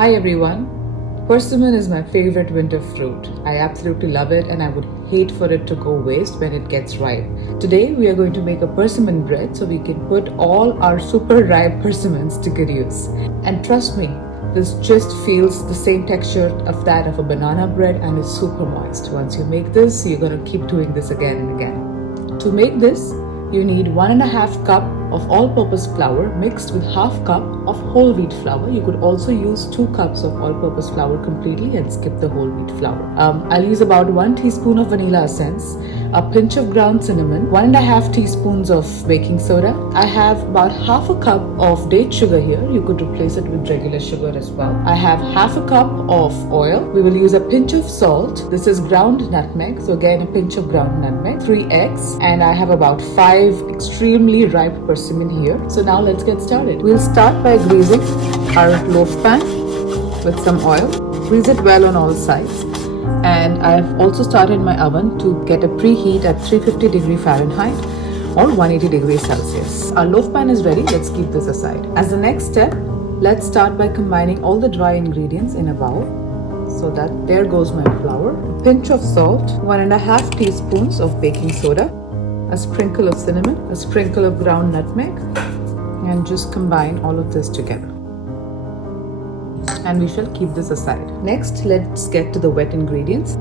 Hi everyone. Persimmon is my favorite winter fruit. I absolutely love it and I would hate for it to go waste when it gets ripe. Today we are going to make a persimmon bread so we can put all our super ripe persimmons to good use. And trust me, this just feels the same texture of that of a banana bread and is super moist. Once you make this, you're going to keep doing this again and again. To make this, you need 1.5 cup of all-purpose flour mixed with 1/2 cup of whole wheat flour. You could also use 2 cups of all-purpose flour completely and skip the whole wheat flour. I'll use about 1 teaspoon of vanilla essence, a pinch of ground cinnamon, 1.5 teaspoons of baking soda. I have about 1/2 cup of date sugar here. You could replace it with regular sugar as well. I have 1/2 cup of oil. We will use a pinch of salt. This is ground nutmeg, so again a pinch of ground nutmeg, 3 eggs, and I have about 5 extremely ripe persimmon here. So now let's get started. We'll start by greasing our loaf pan with some oil. Grease it well on all sides. And I've also started my oven to get a preheat at 350 degree Fahrenheit or 180 degrees Celsius. Our loaf pan is ready. Let's keep this aside. As the next step, let's start by combining all the dry ingredients in a bowl. So that there goes my flour, a pinch of salt, 1.5 teaspoons of baking soda, a sprinkle of cinnamon, a sprinkle of ground nutmeg, and just combine all of this together. And we shall keep this aside. Next, let's get to the wet ingredients.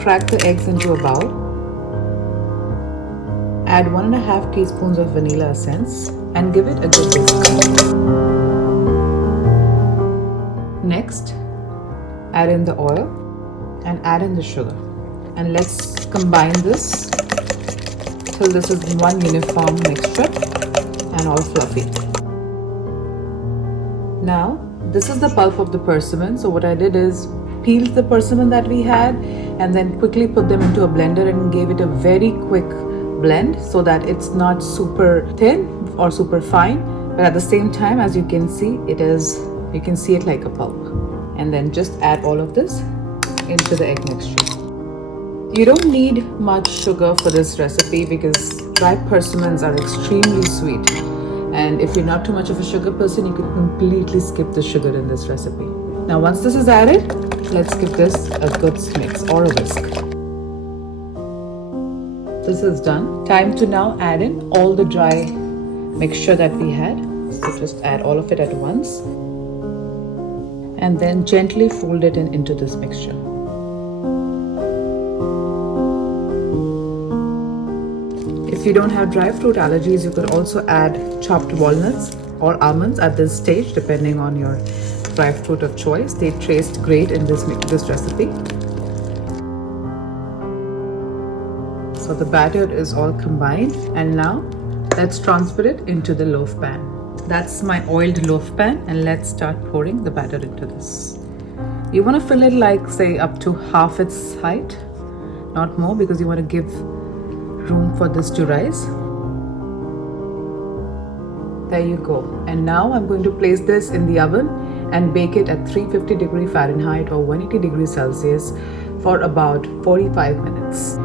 Crack the eggs into a bowl. Add 1.5 teaspoons of vanilla essence and give it a good whisk. Next, add in the oil and add in the sugar. And let's combine this till this is one uniform mixture and all fluffy. Now, this is the pulp of the persimmon. So what I did is peeled the persimmon that we had and then quickly put them into a blender and gave it a very quick blend so that it's not super thin or super fine, but at the same time, as you can see, you can see it like a pulp. And then just add all of this into the egg mixture. You don't need much sugar for this recipe because ripe persimmons are extremely sweet. And if you're not too much of a sugar person, you can completely skip the sugar in this recipe. Now, once this is added, let's give this a good mix or a whisk. This is done. Time to now add in all the dry mixture that we had. So just add all of it at once. And then gently fold it into this mixture. If you don't have dry fruit allergies, you could also add chopped walnuts or almonds at this stage, depending on your dry fruit of choice. They taste great in this recipe. So the batter is all combined, and now let's transfer it into the loaf pan. That's my oiled loaf pan, and let's start pouring the batter into this. You want to fill it like, say, up to half its height, not more, because you want to give room for this to rise. There you go. And now I'm going to place this in the oven and bake it at 350 degree Fahrenheit or 180 degrees Celsius for about 45 minutes.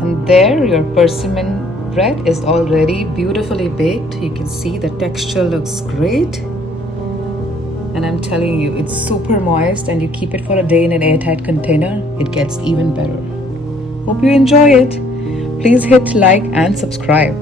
And there, your persimmon bread is already beautifully baked. You can see the texture looks great. And I'm telling you, it's super moist, and you keep it for a day in an airtight container, it gets even better. Hope you enjoy it. Please hit like and subscribe.